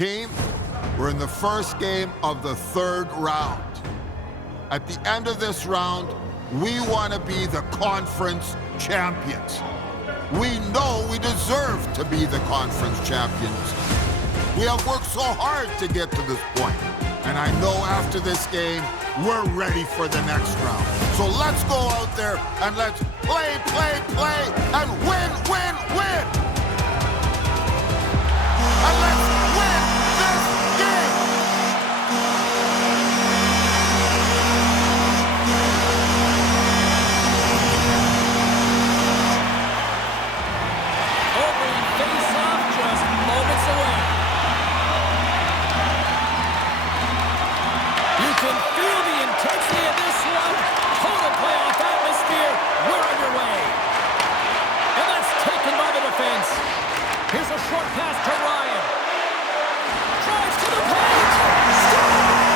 Team, we're in the first game of the third round. At the end of this round, we want to be the conference champions. We know we deserve to be the conference champions. We have worked so hard to get to this point, and I know after this game, we're ready for the next round. So let's go out there and let's play, and win, win, win! And let's win this game! Opening face-off just moments away. You can feel the intensity of this one. Total playoff atmosphere. We're underway. And that's taken by the defense. Here's a short pass to Ryan. Drives to the paint. Scores!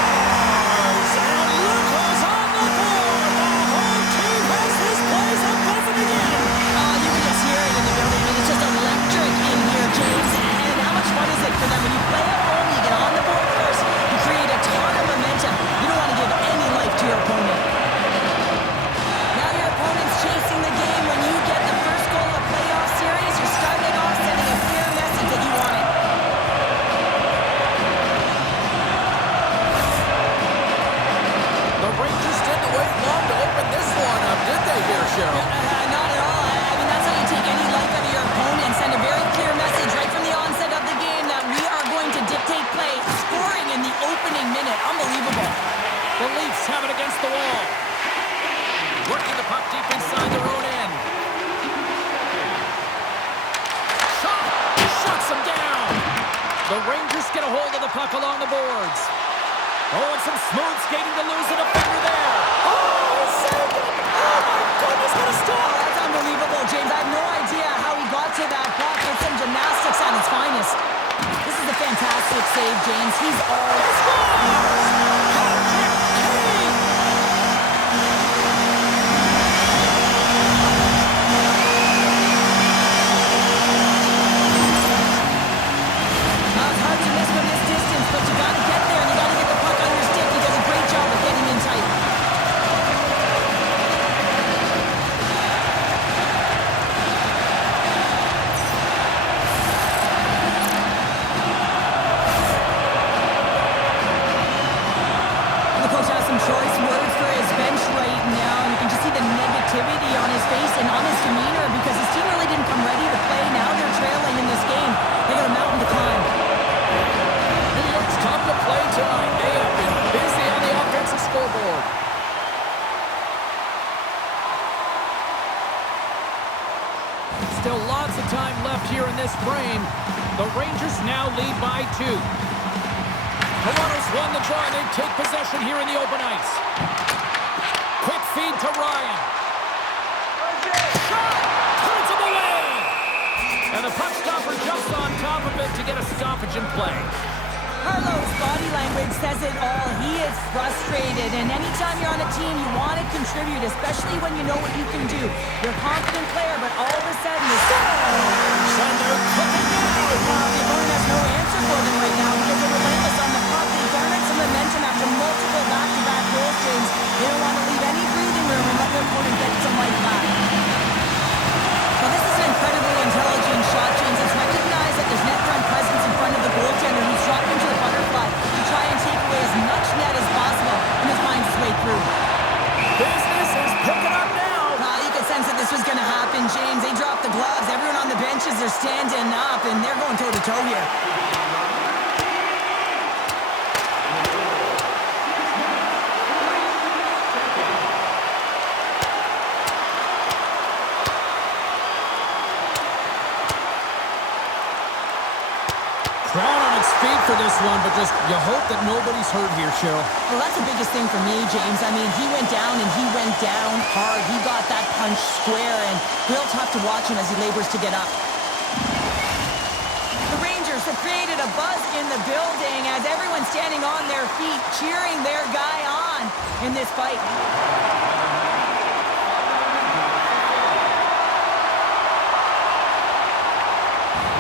And look who's on the board. The whole team has this place a buzzing again. You can just hear it in the building. I mean, it's just electric in here, James. And how much fun is it for them when you play at home, you get on the board first, you create a ton of momentum. You don't want to give any life to your opponent. Now your opponent's chasing the game. When you get the first goal of a playoff series, you're starting it off sending a clear message that you want it. The Rangers didn't wait long to open this one up, did they here, Cheryl? Not at all. I mean, that's how you take any life out of your opponent and send a very clear message right from the onset of the game that we are going to dictate play, scoring in the opening minute. Unbelievable. The Leafs have it against the wall. Working the puck deep inside their own end. Shot! Shuts them down. The Rangers get a hold of the puck along the boards. Oh, and some smooth skating to lose a defender there. Oh, he saved it! Oh, my goodness, what a stop! That's unbelievable, James. I have no idea how he got to that puck. It's some gymnastics at its finest. This is a fantastic save, James. He's all... Patrick Kane! Now, it's hard to miss from this distance, but you got to get there and you got to get the puck on your stick. He does a great job of getting in tight. The coach has some choice words for his bench right now. You can just see the negativity on his face and on his demeanor because his team really didn't come ready to play. Now they're trailing in this game. They got a mountain to climb. New York's come to play tonight. They have been busy on the offensive scoreboard. Still lots of time left here in this frame. The Rangers now lead by 2. Toronto's won the draw, and they take possession here in the open ice. Quick feed to Ryan. Shot! Turns him away! And the puck stopper jumps on top of it to get a stoppage in play. Carlo's body language says it all. He is frustrated, and anytime you're on a team, you want to contribute, especially when you know what you can do. You're a confident player, but all of a sudden, the Thunder cooking now. the opponent has no answer for them right now because they're relentless on the puck. They garnered some momentum after multiple back-to-back goals, James. They don't want to leave any breathing room and let their opponent get some life back. Well, this is an incredibly intelligent shot, James. It's recognized that there's net front presence in front of the goaltender who's dropped into the butterfly to try and take away as much net as possible, and it finds its way through. Business is picking up now. You could sense that this was going to happen, James. They dropped the gloves. Everyone on the benches, they're standing up, and they're going toe-to-toe here. Crowd on its feet for this one, but just you hope that nobody's hurt here, Cheryl. Well, that's the biggest thing for me, James. I mean, he went down, and he went down hard. He got that punch square, and real tough to watch him as he labors to get up. The Rangers have created a buzz in the building as everyone's standing on their feet, cheering their guy on in this fight.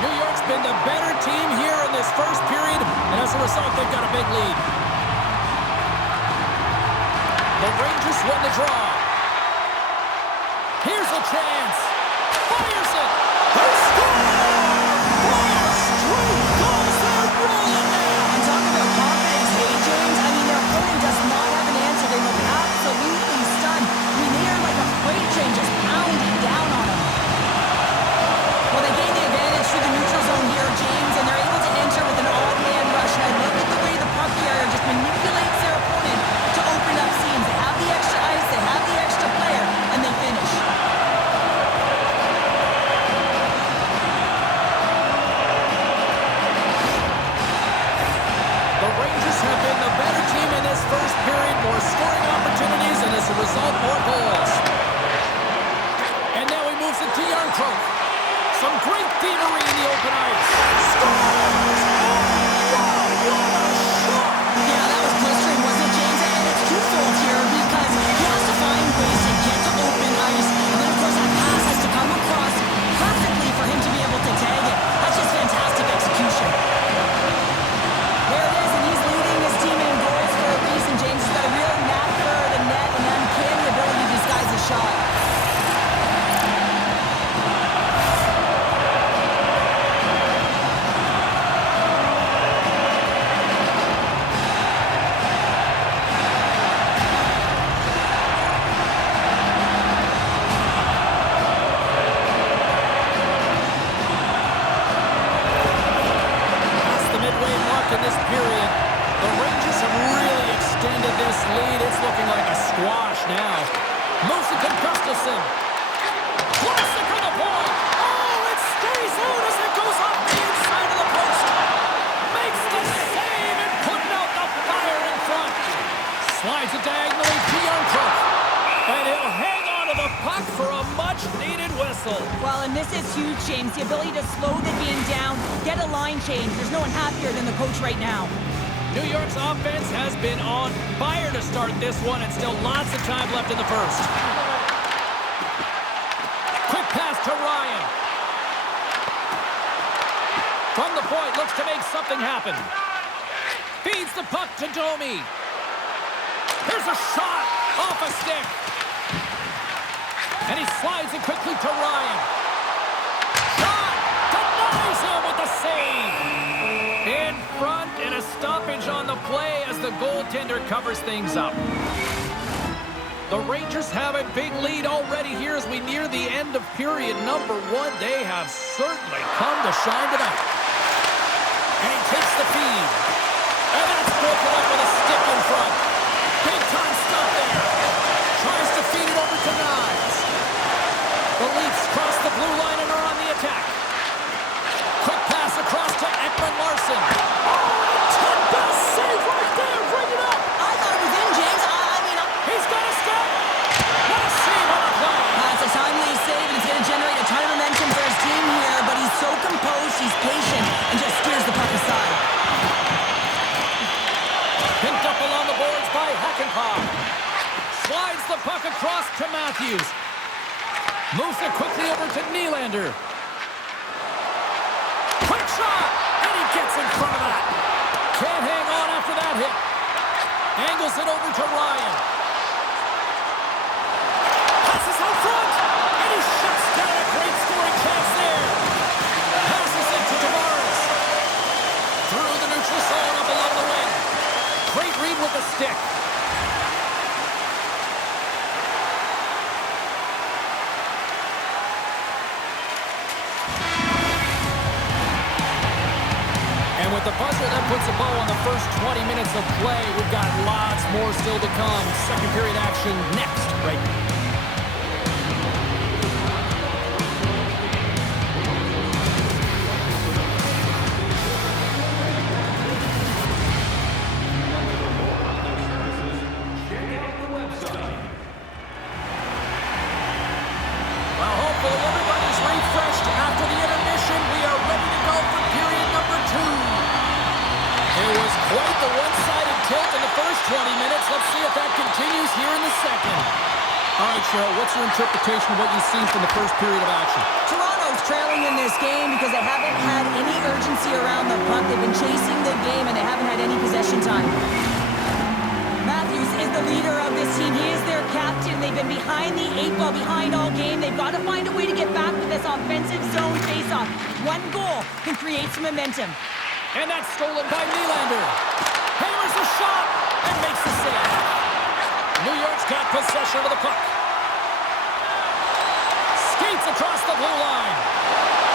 New York's been the better team here in this first period, and as a result, they've got a big lead. The Rangers win the draw. Here's a chance. Fires it. They score! 4 straight goals. They're rolling now. And talk about confidence, hey, James. I mean, their opponent does not have an answer. They look absolutely stunned. I mean, they are like a freight train just pounding down on them. Well, they gain the advantage through the neutral zone here, James, and they're able to enter with an odd man rush. And I look at the way the puck carrier just manipulates their opponent to open up seams. They have the extra ice, they have the extra player, and they finish. The Rangers have been the better team in this first period, more scoring opportunities, and as a result, more goals. And now he moves it to Yarncroke. Some great thievery in the open ice. Scores! Oh, wow, what a shot! Yeah, that was blistering, wasn't it, James? And it's twofold here because he has to find ways to get to open ice. And then, of course, that pass has to come across perfectly for him to be able to tag it. That's just fantastic execution. There it is, and he's leading his team in goals for a reason, James. He's got a real knack for the net and uncanny ability to disguise his shot. Past the midway mark in this period, the Rangers have really extended this lead. It's looking like a squash now. Moosic and Gustafsson. Classic on the point. Oh, it stays out as it goes off the inside of the post. Makes the save and putting out the fire in front. Slides it diagonally to Yarncroke. And he'll hang on to the puck for a much-needed whistle. Well, and this is huge, James. The ability to slow the game down, get a line change. There's no one happier than the coach right now. New York's offense has been on fire to start this one, and still lots of time left in the first. Quick pass to Ryan. From the point, looks to make something happen. Feeds the puck to Domi. There's a shot off a stick. And he slides it quickly to Ryan. Shot! Denies him with the save. In front, and a stoppage on the play as the goaltender covers things up. The Rangers have a big lead already here as we near the end of period number 1. They have certainly come to shine tonight. And he takes the feed. And that's broken up with a stick in front. Big time stop there. Tries to feed it over to Knives. The Leafs cross the blue line and are on the attack. Quick pass across to Ekman Larsson. Oh, best save right there. Bring it up. I thought it was in, James. He's got a stop. What a save on the play. It's a timely save, and it's going to generate a ton of momentum for his team here, but he's so composed, he's patient, and just steers the puck aside. Picked up along the boards by Hakanpää. Slides the puck across to Matthews. Moves it quickly over to Nylander. Quick shot, and he gets in front of that. Can't hang on after that hit. Angles it over to Ryan. Passes out front, and he shuts down a great scoring chance there. Passes it to Tavares. Through the neutral zone up along the wing. Great read with the stick. And with the buzzer, that puts a bow on the first 20 minutes of play. We've got lots more still to come. Second period action next, right now. Well, hopefully everybody's refreshed after the intermission. We are ready to go for period number 2. It was quite the one-sided tilt in the first 20 minutes. Let's see if that continues here in the second. All right, Cheryl, what's your interpretation of what you've seen from the first period of action? Toronto's trailing in this game because they haven't had any urgency around the puck. They've been chasing the game, and they haven't had any possession time. Matthews is the leader of this team. He is their captain. They've been behind the 8 ball, behind all game. They've got to find a way to get back with this offensive zone faceoff. One goal can create some momentum. And that's stolen by Nylander. Hammers the shot and makes the save. New York's got possession of the puck. Skates across the blue line.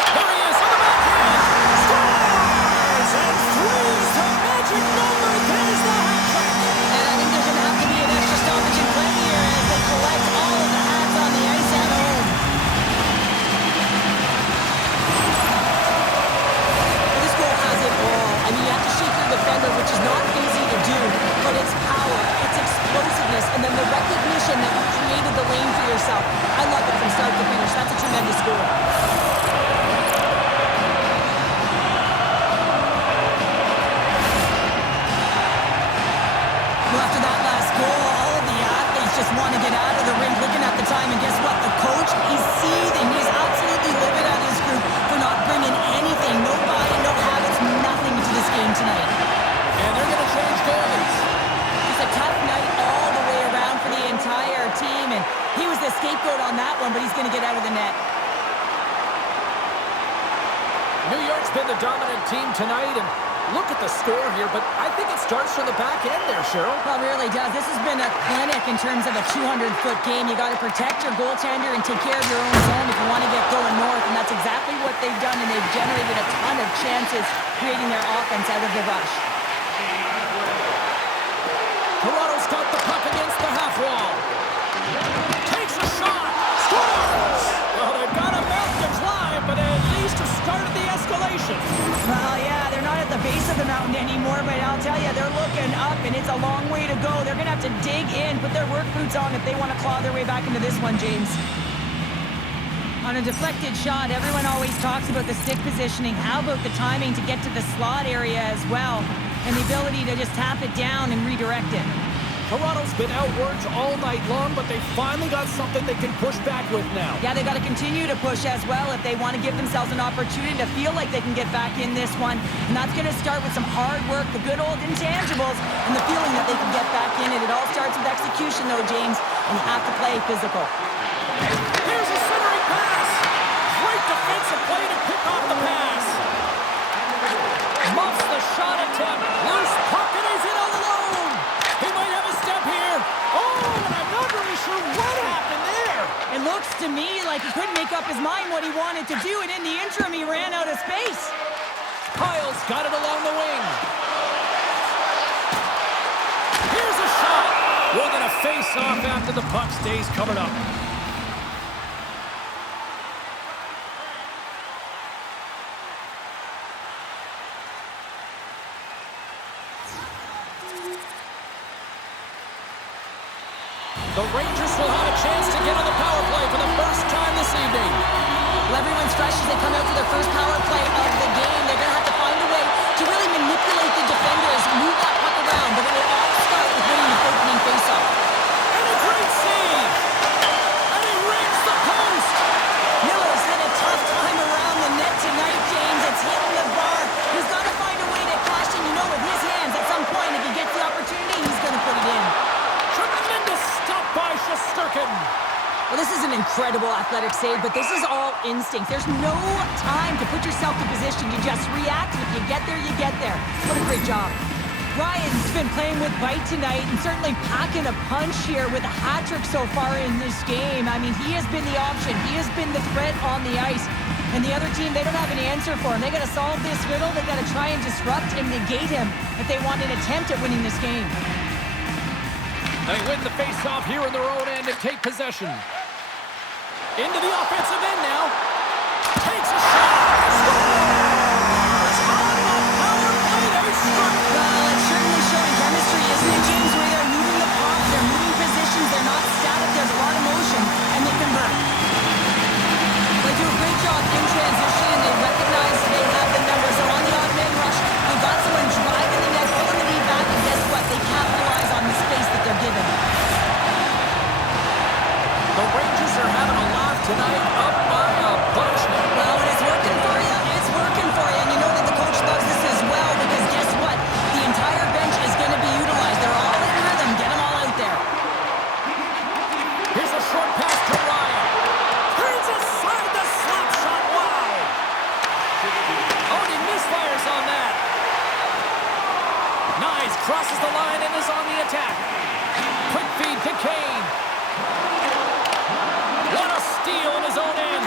There he is on the backhand. Scores and threes to magic number. There's the hat trick. And I think there's going to have to be an extra stoppage in play here as they collect all of the hats on the ice at home. Well, this goal has it all. I mean, you have to shake your defender, which is not easy to do, but it's power, it's explosiveness, and then the recognition that you created the lane for yourself. I love it from start to finish. That's a tremendous score. Well, after that last goal, all of the athletes just want to get out of the rink looking at the time, and guess what? The coach, he's seething. He's absolutely livid at his group for not bringing anything, no body, no habits, nothing to this game tonight. And they're going to change goalies. It's a tough night all the way around for the entire team, and he was the scapegoat on that one, but he's going to get out of the net. New York's been the dominant team tonight, and look at the score here, but I think it starts from the back end there, Cheryl. Well, it really does. This has been a clinic in terms of a 200-foot game. You got to protect your goaltender and take care of your own zone if you want to get going north, and that's exactly what they've done, and they've generated a ton of chances creating their offense out of the rush. Toronto's got the puck against the half wall. Takes a shot. Scores! Well, they've got a mountain to climb, but at least have started the escalation. Well, yeah, they're not at the base of the mountain anymore, but I'll tell you, they're looking up, and it's a long way to go. They're going to have to dig in, put their work boots on if they want to claw their way back into this one, James. On a deflected shot, everyone always talks about the stick positioning. How about the timing to get to the slot area as well, and the ability to just tap it down and redirect it? Toronto's been outworked all night long, but they finally got something they can push back with now. Yeah, they got to continue to push as well if they want to give themselves an opportunity to feel like they can get back in this one. And that's going to start with some hard work, the good old intangibles, and the feeling that they can get back in. And it all starts with execution, though, James, and you have to play physical. Here's a centering pass. Great defensive play to pick off the pass. Muffs the shot attempt. Loose puck, and he's in alone. He might have a step here. Oh, and I'm not really sure what happened there. It looks to me like he couldn't make up his mind what he wanted to do, and in the interim, he ran out of space. Kyle's got it along the wing. Here's a shot. We're going to face off after the puck stays covered up. The Rangers will have a chance to get on the power play for the first time this evening. Well, everyone's fresh as they come out to their first power play of the game. They're going to have to find a way to really manipulate the defenders, move that puck around, but it will all start with winning the opening faceoff. And a great save! And he rings the post! Miller's had a tough time around the net tonight, James. It's hitting the bar. He's got to find a way to cash in, with his hands at some point. If he gets the opportunity, he's going to put it in. Tremendous stop by Shesterkin. Well, this is an incredible athletic save, but this is all instinct. There's no time to put yourself in position. You just react, and if you get there, you get there. What a great job. Ryan's been playing with bite tonight and certainly packing a punch here with a hat trick so far in this game. I mean, he has been the option. He has been the threat on the ice. And the other team, they don't have an answer for him. They got to solve this riddle. They got to try and disrupt and negate him if they want an attempt at winning this game. They win the face-off here in their own end and take possession. Into the offensive end now. Takes a shot. Scores! On the power play, they struck. Well, it's certainly showing chemistry, isn't it, James? Where they're moving the puck, they're moving positions, they're not static, there's a lot of motion, and they convert. They do a great job in transition, and they recognize they have the numbers. They're on the odd man rush. They've got someone driving the net, pulling the lead back, and guess what? They capitalize on the space that they're given. The Rangers are having a laugh tonight, up by a bunch. Well, when it's working crosses the line and is on the attack. Quick feed to Kane. What a steal in his own end.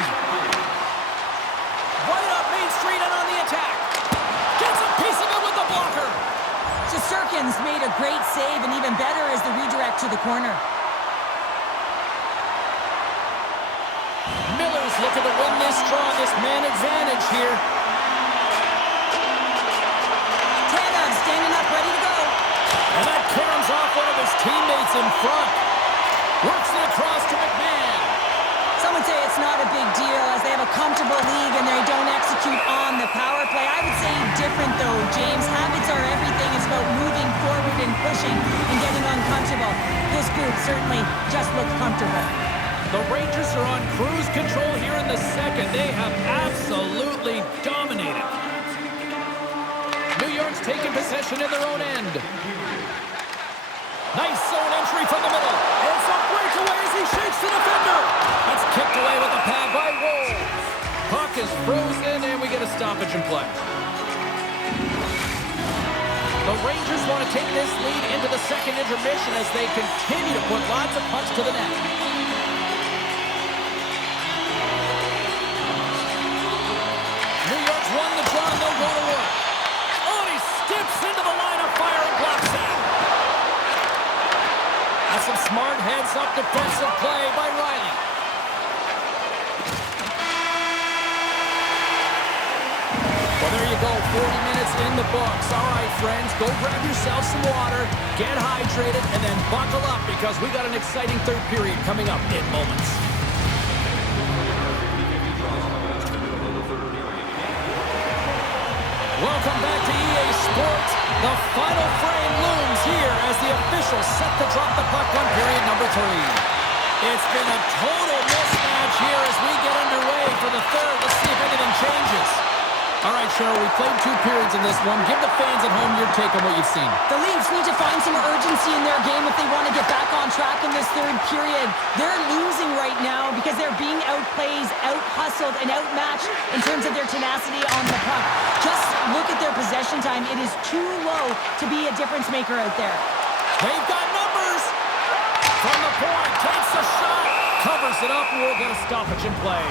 Right up Main Street and on the attack. Gets a piece of it with the blocker. Shesterkin's made a great save, and even better is the redirect to the corner. Miller's looking to win this draw, this man advantage here. Tanev standing up, ready to go. And that caroms off one of his teammates in front. Works it across to McMahon. Some would say it's not a big deal as they have a comfortable league and they don't execute on the power play. I would say different though, James. Habits are everything. It's about moving forward and pushing and getting uncomfortable. This group certainly just looked comfortable. The Rangers are on cruise control here in the second. They have absolutely dominated. New York's taking possession in their own end. Nice zone entry from the middle. It's a breakaway as he shakes the defender. That's kicked away with a pad by Wolves. Puck is frozen and we get a stoppage in play. The Rangers want to take this lead into the second intermission as they continue to put lots of pucks to the net. New York's won the draw and they'll go to work. Oh, he skips into the line of fire and blocks that. That's some smart heads-up defensive play by Riley. Well, there you go, 40 minutes in the books. All right, friends, go grab yourself some water, get hydrated, and then buckle up because we got an exciting third period coming up in moments. Welcome back to EA Sports. The final frame looms here as the officials set to drop the puck on period number 3. It's been a total mismatch here as we get underway for the third. Let's see if anything changes. All right, Cheryl, we played 2 periods in this one. Give the fans at home your take on what you've seen. The Leafs need to find some urgency in their game if they want to get back on track in this third period. They're losing right now because they're being outplayed, out-hustled, and outmatched in terms of their tenacity on the puck. Just look at their possession time. It is too low to be a difference maker out there. They've got numbers. From the point, takes a shot, covers it up, and we'll get a stoppage in play.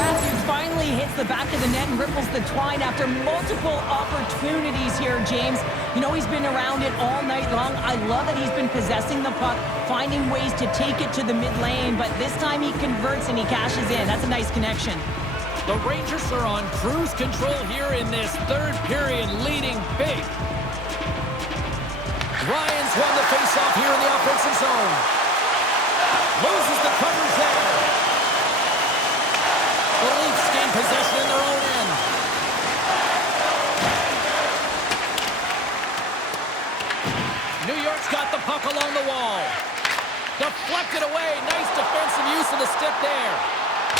Matthews finally hits the back of the net and ripples the twine after multiple opportunities here, James. You know he's been around it all night long. I love that he's been possessing the puck, finding ways to take it to the mid lane, but this time he converts and he cashes in. That's a nice connection. The Rangers are on cruise control here in this third period, leading big. Ryan's won the faceoff here in the offensive zone. Loses the coverage there. The Leafs gain possession in their own end. New York's got the puck along the wall. Deflected away. Nice defensive use of the stick there.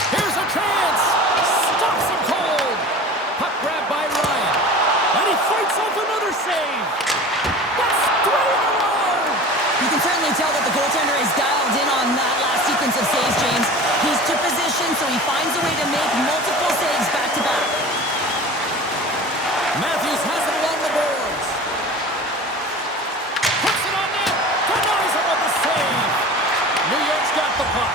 Here's a chance. Stops him cold. Puck grabbed by Ryan. And he fights off another save. That's 3 in a row. You can certainly tell that the goaltender is dialed in on that last sequence of saves, James. He's to position, so he finds a way to make multiple saves back-to-back. Matthews has it along the boards. Puts it on net. Denies him with the save. New York's got the puck.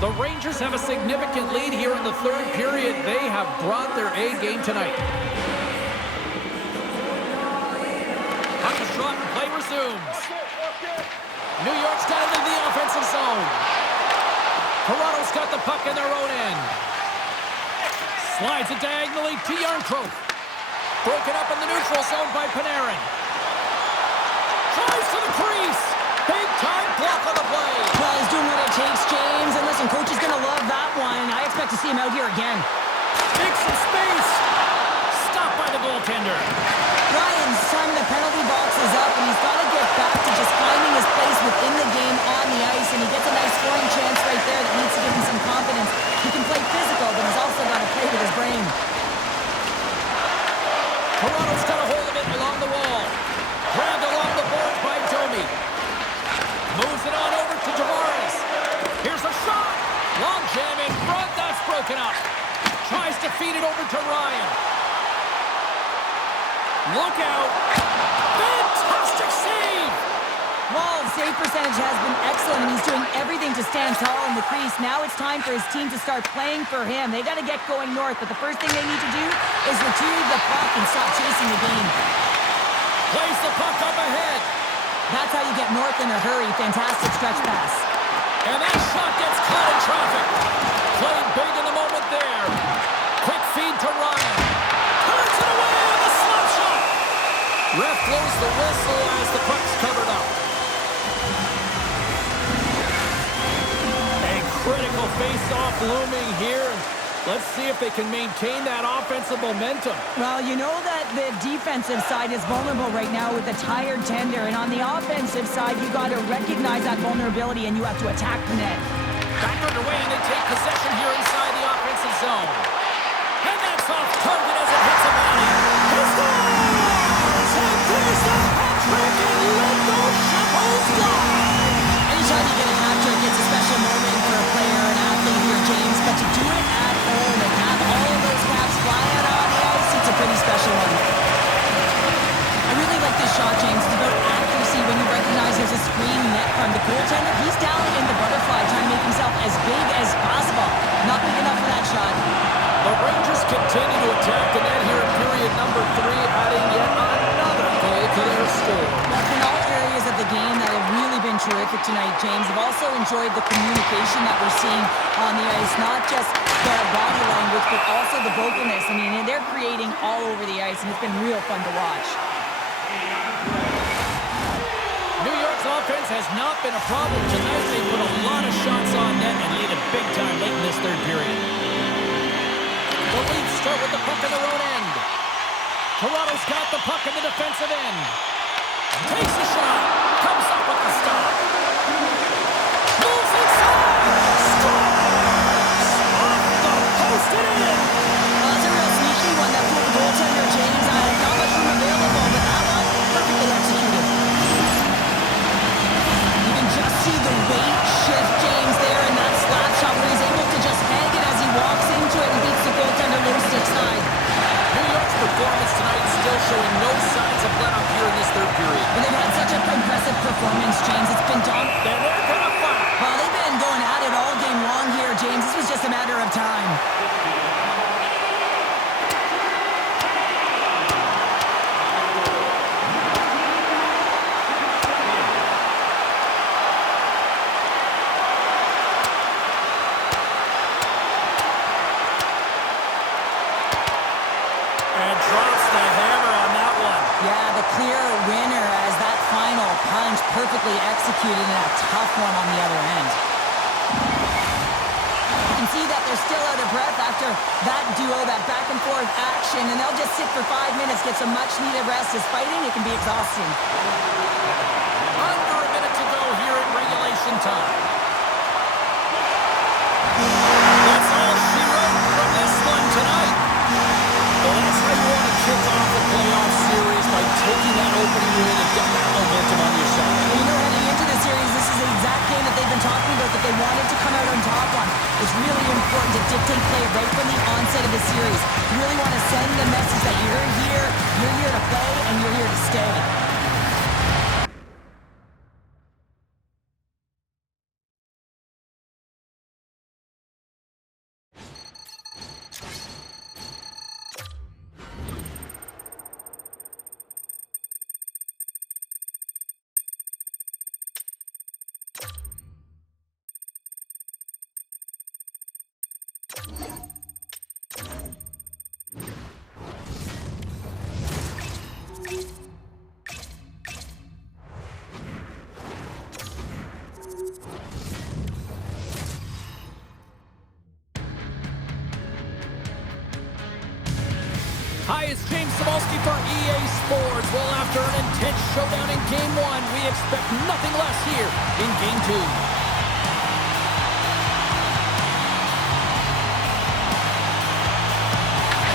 The Rangers have a significant lead here in the third period. They have brought their A game tonight. Puck is shot and play resumes. New York's got it into the offensive zone. Toronto's got the puck in their own end. Slides it diagonally to Yarncroke. Broken up in the neutral zone by Panarin. Tries to the crease. Big time block on the play. Well, he's doing what it takes, James. And listen, coach is going to love that one. I expect to see him out here again. Makes some space. Stopped by the goaltender. Ryan's time in the penalty box is up, and he's got to get back to just finding his place within the game on the ice, and he gets a nice scoring chance right there that needs to give him some confidence. He can play physical, but he's also got to play with his brain. Toronto's got a hold of it along the wall. Grabbed along the boards by Domi. out. Fantastic save! Well, save percentage has been excellent, and he's doing everything to stand tall in the crease. Now it's time for his team to start playing for him. They got to get going north, but the first thing they need to do is retrieve the puck and stop chasing the game. Plays the puck up ahead. That's how you get north in a hurry. Fantastic stretch pass. And that shot gets caught in traffic. Played big in the moment there. Quick feed to Ryan. Turns it away on the slap shot. Ref blows the whistle as the puck's covered up. A critical face-off looming here. Let's see if they can maintain that offensive momentum. Well, you know that the defensive side is vulnerable right now with a tired tender, and on the offensive side, you got to recognize that vulnerability and you have to attack the net. Back underway, and they take possession here inside the offensive zone. And that's off target as it hits a body. He scores! And there's the hat trick, and let those shovels fly! Anytime you get a hat trick, it's a special moment for a player, an athlete here, James, but to do it at home and have all of those caps flying on the ice, it's a pretty special one. I really like this shot, James. It's about accuracy when you recognize there's a screen net from the goaltender. He's down in the butterfly trying to make himself as big as possible. Not big enough for that shot. The Rangers continue to attack the net here in period number 3, adding yet another goal to their score. Well, in all areas of the game that have really been terrific tonight, James. I've also enjoyed the communication that we're seeing on the ice, not just the body language, but also the vocalness. I mean, they're creating all over the ice, and it's been real fun to watch. New York's offense has not been a problem tonight. They put a lot of shots on net and lead it big time late in this third period. The Leafs start with the puck in their own end. Toronto's got the puck in the defensive end. Takes a shot. Comes up with the stop. Moves inside. Scores! Off the post and in. That's a real sneaky one that put the goaltender, James. Not much room available, but that one perfectly executed. You can just see the weight shift, James, there in that slap shot where he's able to just hang it as he walks into it and beats the goaltender low stick side. New York's performance tonight still showing no signs of let up here in this third period. But they've had such an impressive performance, James. It's been dominant. And they're gonna fight. Well, they've been going at it all game long here, James. This was just a matter of time. And drops the hammer on that one. Yeah, the clear winner as that final punch perfectly executed in a tough one on the other end. You can see that they're still out of breath after that duo, that back and forth action, and they'll just sit for 5 minutes, get some much needed rest. As fighting, it can be exhausting. Under a minute to go here in regulation time. That's all she wrote from this one tonight. Well, that's how you want to kick off a playoff series, by taking that opening win and get that momentum on your side. Well, you know, heading into the series, this is the exact game that they've been talking about that they wanted to come out on top on. It's really important to dictate play right from the onset of the series. You really want to send the message that you're here to play, and you're here to stay. Hi, it's James Cebulski for EA Sports. Well, after an intense showdown in Game 1, we expect nothing less here in Game 2.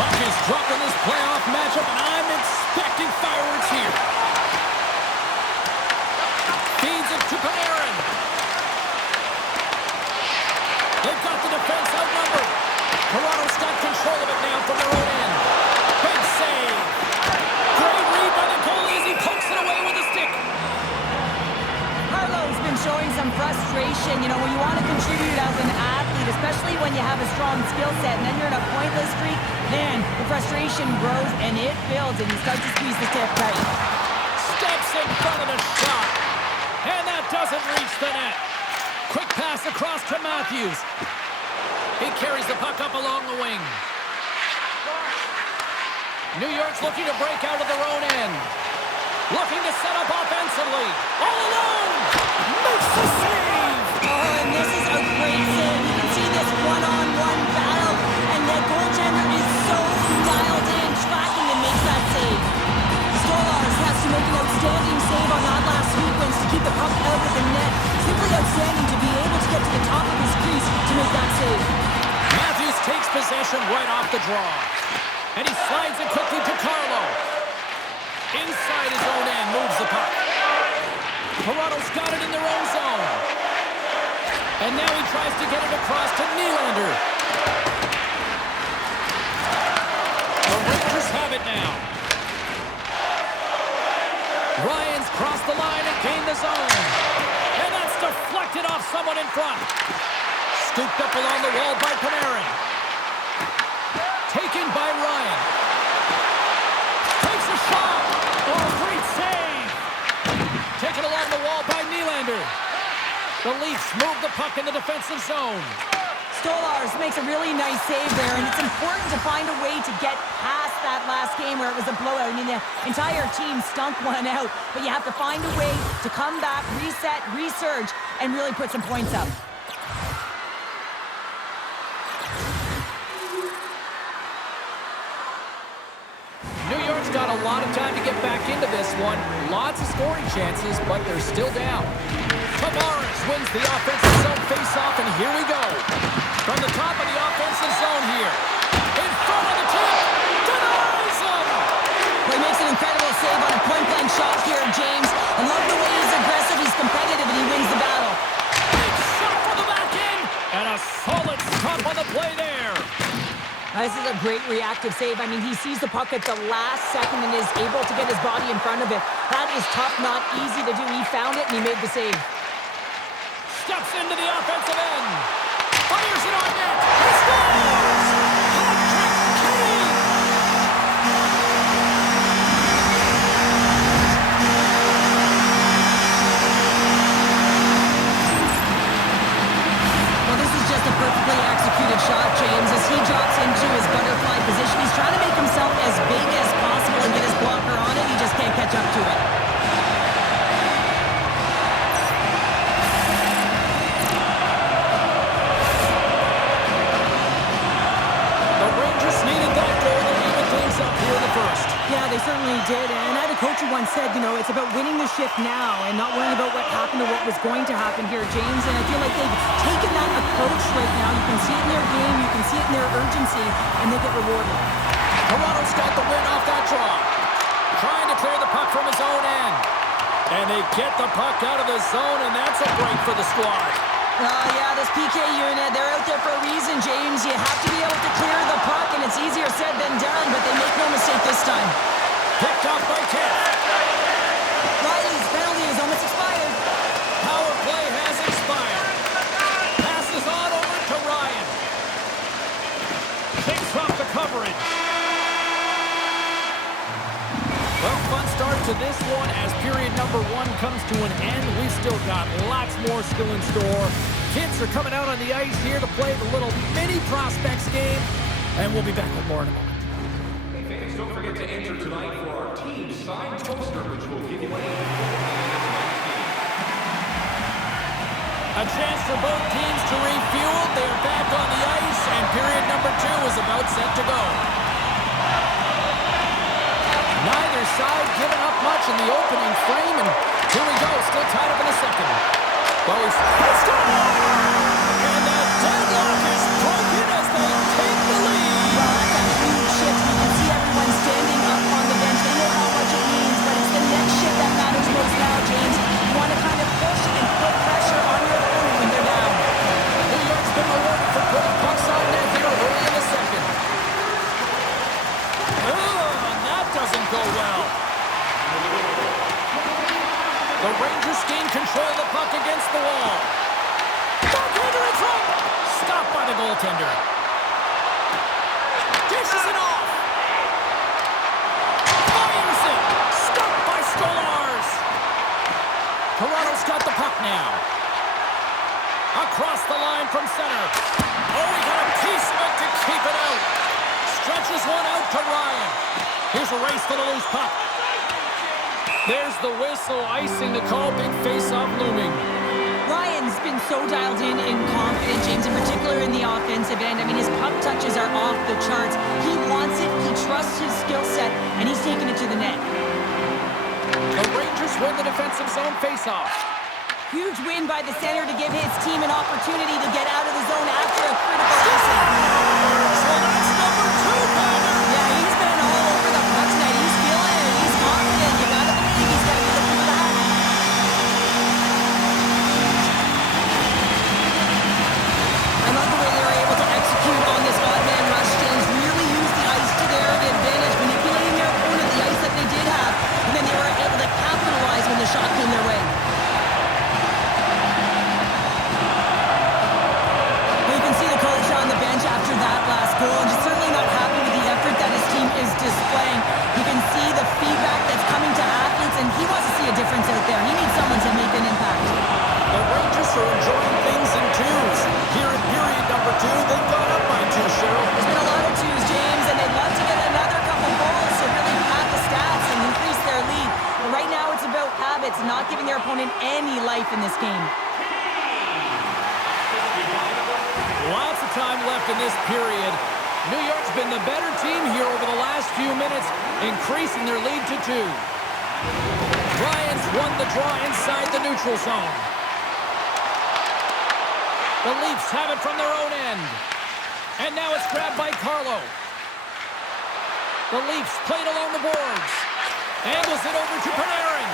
Puck is dropped in this playoff matchup, and I'm expecting fireworks here. Feeds it to Panarin. They've got the defense outnumbered. Toronto's got control of it now from their own end. Big save. Great read by the frustration. You know, when you want to contribute as an athlete, especially when you have a strong skill set, and then you're in a pointless streak, man, the frustration grows and it builds, and you start to squeeze the tip tight. Steps in front of the shot. And that doesn't reach the net. Quick pass across to Matthews. He carries the puck up along the wing. New York's looking to break out of their own end. Looking to set up offensively. All alone! Makes the save! Oh, and this is a great save. You can see this one-on-one battle, and the goaltender is so dialed in, tracking and makes that save. Stolarz has to make an outstanding save on that last sequence to keep the puck out of the net. Simply outstanding to be able to get to the top of his crease to make that save. Matthews takes possession right off the draw. And he slides it quickly to Carlo. Inside his own end, moves the puck. Toronto's got it in their own zone. And now he tries to get it across to Nylander. The Rangers have it now. Ryan's crossed the line and gained the zone. And that's deflected off someone in front. Scooped up along the wall by Panarin. Taken by Ryan. Takes a shot. Oh, great save. Taken along the wall by Nylander. The Leafs move the puck in the defensive zone. Stolarz makes a really nice save there, and it's important to find a way to get past that last game where it was a blowout. I mean, the entire team stunk one out, but you have to find a way to come back, reset, resurge, and really put some points up. New York's got a lot of time to get back into this one. Lots of scoring chances, but they're still down. Tavares wins the offensive zone face-off, and here we go. From the top of the offensive zone here. In front of the tip. Denies him! Well, he makes an incredible save on a point-blank shot here, James. I love the way he's aggressive, he's competitive, and he wins the battle. Big shot from the back end. And a solid stop on the play there. This is a great reactive save. I mean, he sees the puck at the last second and is able to get his body in front of it. That is tough, not easy to do. He found it, and he made the save. Steps into the offensive end. Fires it on net. He scores! Hat-trick Kane! Well, this is just a perfectly executed shot, James. As he drops into his butterfly position, he's trying to make himself as big as possible and get his blocker on it. He just can't catch up to it. Yeah, they certainly did. And I had a coach who once said, you know, it's about winning the shift now and not worrying about what happened or what was going to happen here, James. And I feel like they've taken that approach right now. You can see it in their game, you can see it in their urgency, and they get rewarded. Toronto's got the win off that draw. Trying to clear the puck from his own end. And they get the puck out of the zone, and that's a break for the squad. Yeah, this PK unit, they're out there for a reason, James. You have to be able to clear the puck, and it's easier said than done, but they make no mistake this time. Picked up by Kent. Riley's penalty is almost expired. Power play has expired. Passes on over to Ryan. Takes off the coverage. Well, fun start to this one as period number one comes to an end. We've still got lots more still in store. Kids are coming out on the ice here to play the little mini prospects game, and we'll be back with more in a moment. Hey fans, don't forget to enter tonight for our team signed poster, which will give away a chance for both teams to refuel. They're back on the ice, and period number two is about set to go. Neither side giving up much in the opening frame, and here we go, still tied up in the second. Both score! And the deadlock is broken as they take the lead. Well, that's a huge shift. You can see everyone standing up on the bench. They know how much it means, but it's the next shift that matters most now, James. You want to kind of push and put pressure on your opponent when they're down. New York's been rewarded for putting pucks on net here early in the second. And that doesn't go well. The Rangers gain control of the puck against the wall. in front. Stopped by the goaltender. Dishes it off. Fires it. Stopped by Stolarz. Toronto's got the puck now. Across the line from center. Oh, he got a piece of it to keep it out. Stretches one out to Ryan. Here's a race for the loose puck. There's the whistle, icing the call. Big face-off looming. Ryan's been so dialed in and confident, James, in particular in the offensive end. I mean, his puck touches are off the charts. He wants it, he trusts his skill set, and he's taking it to the net. The Rangers win the defensive zone face-off. Huge win by the center to give his team an opportunity to get out of the zone after a critical icing. So that's number 2, Connor. Yeah, he's been all over the puck tonight. He's feeling it. He's confident. You gotta believe he's gotta be looking for that. I love the way they were able to execute on this odd man rush, James. Really use the ice to their advantage, manipulating their opponent, the ice that they did have, and then they were able to capitalize when the shot came their way. After that last goal, and just certainly not happy with the effort that his team is displaying. You can see the feedback that's coming to athletes, and he wants to see a difference out there. He needs someone to make an impact. The Rangers are enjoying things in twos. Here in period number 2, they've gone up by 2, Cheryl. There's been a lot of twos, James, and they'd love to get another couple goals to really pad the stats and increase their lead. But right now, it's about habits, not giving their opponent any life in this game. Lots of time left in this period. New York's been the better team here over the last few minutes, increasing their lead to 2. Lions won the draw inside the neutral zone. The Leafs have it from their own end. And now it's grabbed by Carlo. The Leafs played along the boards. Angles it over to Panarin.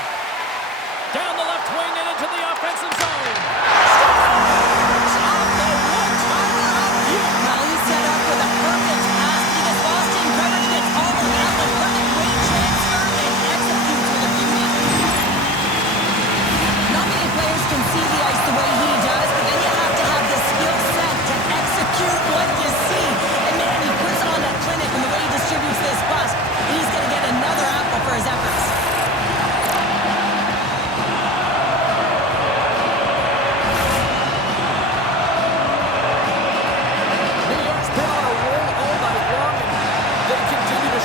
Down the left wing and into the offensive zone. Well, he's set up with a perfect pass. He gets lost in coverage, gets all of that, but perfect weight transfer and executes with a beauty. Not many players can see the ice the way he does, but then you have to have the skill set to execute what you see. And man, he puts on that clinic in the way he distributes this bus. He's going to get another apple for his efforts.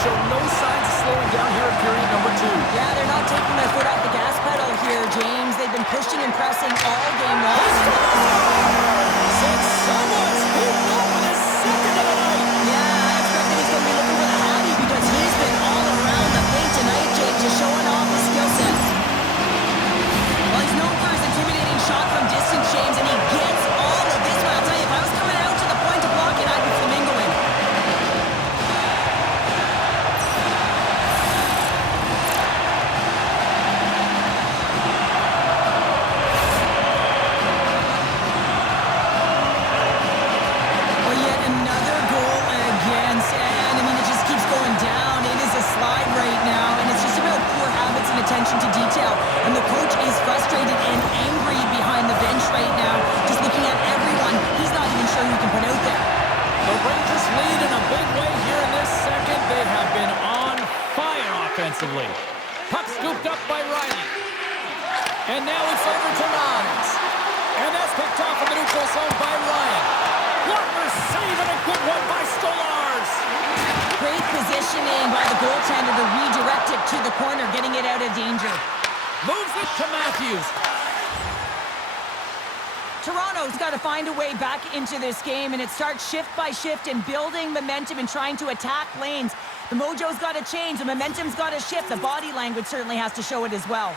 Show no signs of slowing down here in period number 2. Yeah, they're not taking their foot off the gas pedal here, James. They've been pushing and pressing all game long. Said someone's moved on with his second of the night. Yeah, I expect that he's going to be looking for the Hattie because he's been all around the paint tonight, James, just showing off his skill set. Well, he's known for his intimidating shot from distance, James, and he gets all of this one. I'll tell you, if I was coming out to the point to block it, I'd be flamingoing. Attention to detail, and the coach is frustrated and angry behind the bench right now, just looking at everyone. He's not even sure who he can put out there. The Rangers lead in a big way here in this second. They have been on fire offensively. Puck scooped up by Riley. And now it's over to Rhymes. And that's picked off in the neutral zone by Ryan. Larmer saving a good one by Stolarz. Great positioning by the goaltender to redirect it to the corner, getting it out of danger. Moves it to Matthews. Toronto's got to find a way back into this game, and it starts shift by shift and building momentum and trying to attack lanes. The mojo's got to change. The momentum's got to shift. The body language certainly has to show it as well.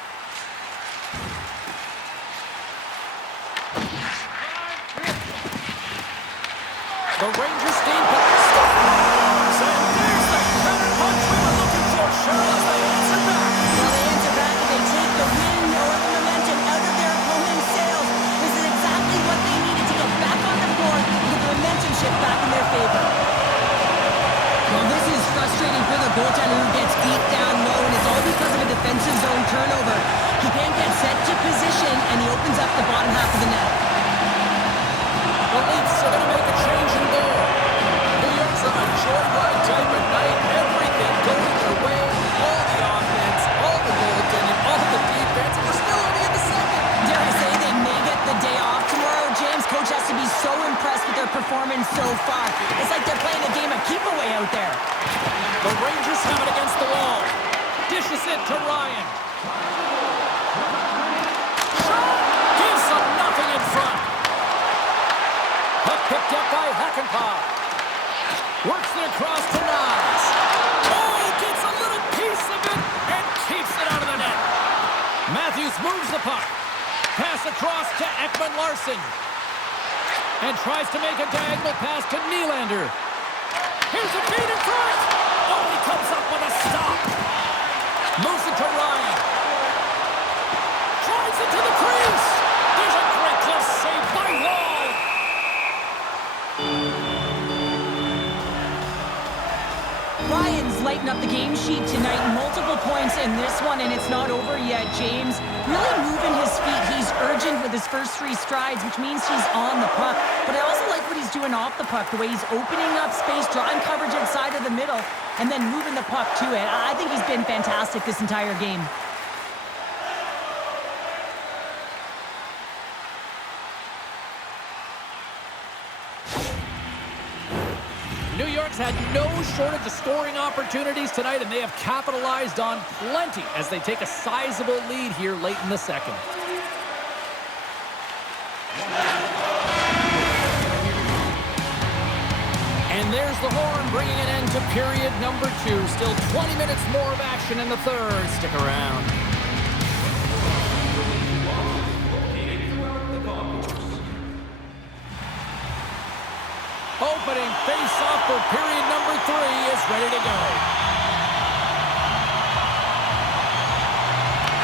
The Rangers steam Stolarz, and there's the counter punch we were looking for. Cheryl, as they answer back. Well, they answer back and they take the wind or the momentum out of their opponent's sails. This is exactly what they needed to get back on the board and get the momentum shift back in their favor. Well, this is frustrating for the goaltender who gets beat down low, and it's all because of a defensive zone turnover. He can't get set to position, and he opens up the bottom half of the net. Ryan. Shot! Gives them nothing in front. Puck picked up by Hakanpää. Works it across to Nice. Oh, gets a little piece of it and keeps it out of the net. Matthews moves the puck. Pass across to Ekman-Larsson. And tries to make a diagonal pass to Nylander. Here's a feed in front. Oh, he comes up with a stop. Moves it to Ryan. Drives it to the crease. There's a great close save by Wall. Ryan's lighting up the game sheet tonight. Multiple points in this one, and it's not over yet. James really moving his feet. He's urgent with his first 3 strides, which means he's on the puck. But I also like what he's doing off the puck, the way he's opening up space, drawing coverage inside of the middle, and then moving the puck to it. I think he's been fantastic this entire game. New York's had no shortage of scoring opportunities tonight, and they have capitalized on plenty as they take a sizable lead here late in the second. And there's the horn bringing an end to period number 2. Still 20 minutes more of action in the third. Stick around. Opening face-off for period number 3 is ready to go.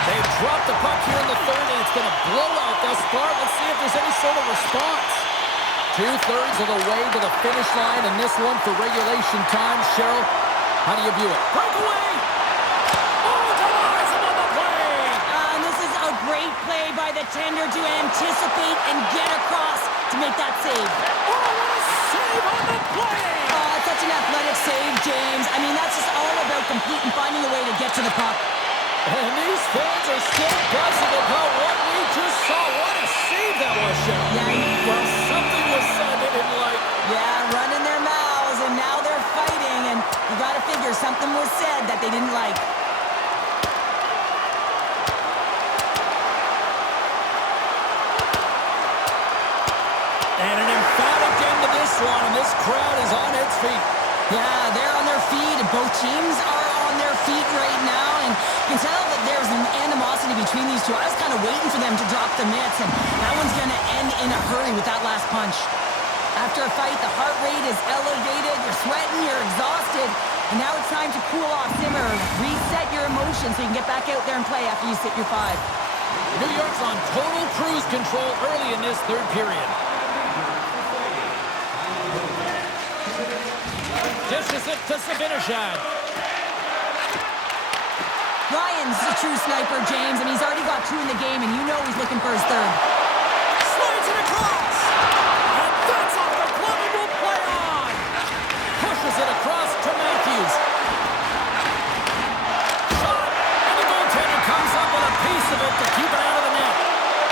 They've dropped the puck here in the third, and it's been a blowout thus far. Let's see if there's any sort of response. 2/3 of the way to the finish line in this one for regulation time. Cheryl, how do you view it? Breakaway! Oh, denies him on the play! And this is a great play by the tender to anticipate and get across to make that save. Save on the play! Oh, it's such an athletic save, James. I mean, that's just all about completing, finding a way to get to the puck. And these fans are still buzzing about what we just saw. What a save that was, Cheryl. Yeah, well, something was said they didn't like. Yeah, running their mouths, and now they're fighting, and you got to figure something was said that they didn't like. And an emphatic end to this one, and this crowd is on its feet. Yeah, they're on their feet, and both teams are on their feet right now, and you can tell that there's an animosity between these two. I was kind of waiting for them to drop the mitts, and that one's going to end in a hurry with that last punch. After a fight, the heart rate is elevated, you're sweating, you're exhausted, and now it's time to cool off, simmer, reset your emotions so you can get back out there and play after you sit your 5. New York's on total cruise control early in this third period. Dishes it to Zibanejad. Ryan's a true sniper, James, and he's already got 2 in the game, and you know he's looking for his 3rd. Slides it across. And that's off the glove and will play on. Pushes it across to Matthews. Shot. And the goaltender comes up with a piece of it to keep it out of the net.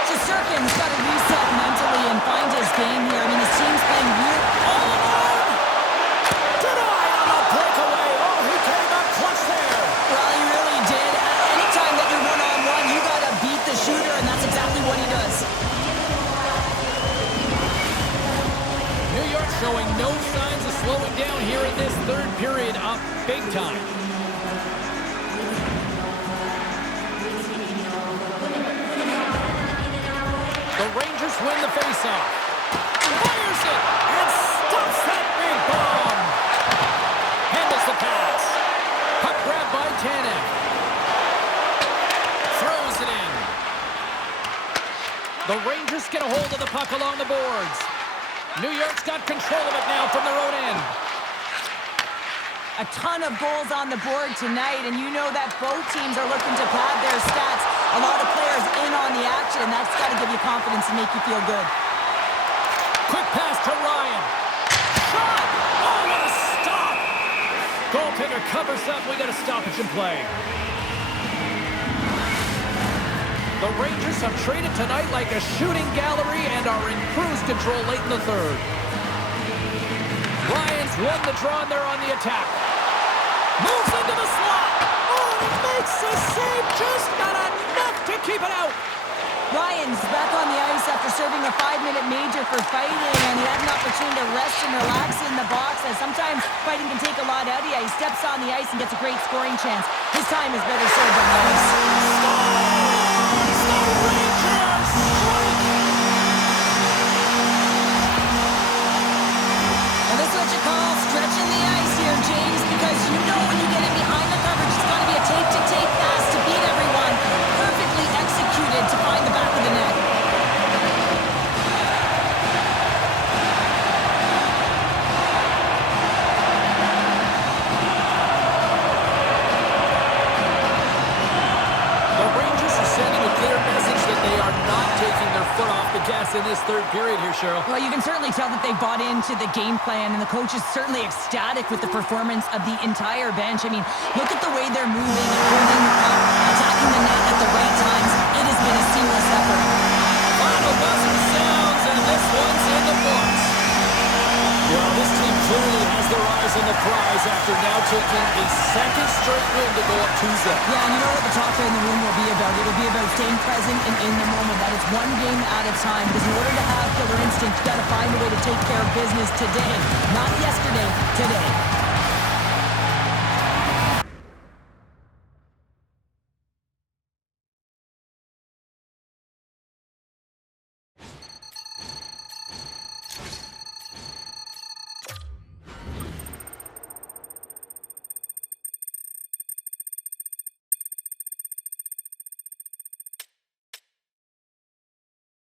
Shesterkin's got to reset mentally and find his game here. I mean, his team's playing weird. All alone. Denied on the breakaway. Oh, he came up clutch there. Well, he really did. Anytime that you're one-on-one, you got to beat the shooter, and that's exactly what he does. New York showing no signs of slowing down here in this third period, up big time. The Rangers win the faceoff. Fires it and stops that big bomb. Handles the pass. Puck grabbed by Tanev. Throws it in. The Rangers get a hold of the puck along the boards. New York's got control of it now from their own end. A ton of goals on the board tonight, and you know that both teams are looking to pad their stats. A lot of players in on the action, and that's got to give you confidence and make you feel good. Quick pass to Ryan. Shot! Oh, what a stop! Goaltender covers up. We got a stoppage in play. The Rangers have traded tonight like a shooting gallery and are in cruise control late in the third. Ryan's won the draw, and they're on the attack. Moves into the slot. Oh, Makes the save, just not enough to keep it out. Ryan's back on the ice after serving a 5-minute major for fighting, and he had an opportunity to rest and relax in the box, as sometimes fighting can take a lot out of you. He steps on the ice and gets a great scoring chance. His time is better served on the ice. Scores! The Rangers strike! Now this is what you call stretching the ice here, James, because you know when you get in behind the coverage, it's got to be a tape-to-tape pass to beat everyone. Perfectly executed to find the back of the net. The Rangers are sending a clear message that they are not taking their foot off the gas in this third period here, Cheryl. Well, you can certainly tell that they bought into the game plan, and the coach is certainly ecstatic with the performance of the entire bench. I mean, look at the way they're moving, holding the puck, attacking the net at the right times. It has been a seamless effort. Final buzzer sounds, and this one's in the books. Well, this team clearly has their eyes on the prize after now taking a second straight win to go up 2-0. Yeah, and you know what the talk in the room will be about? It'll be about staying present and in the moment. That is one game at a time. Because in order to have killer instinct, you got to find a way to take care of business today. Not yesterday, today.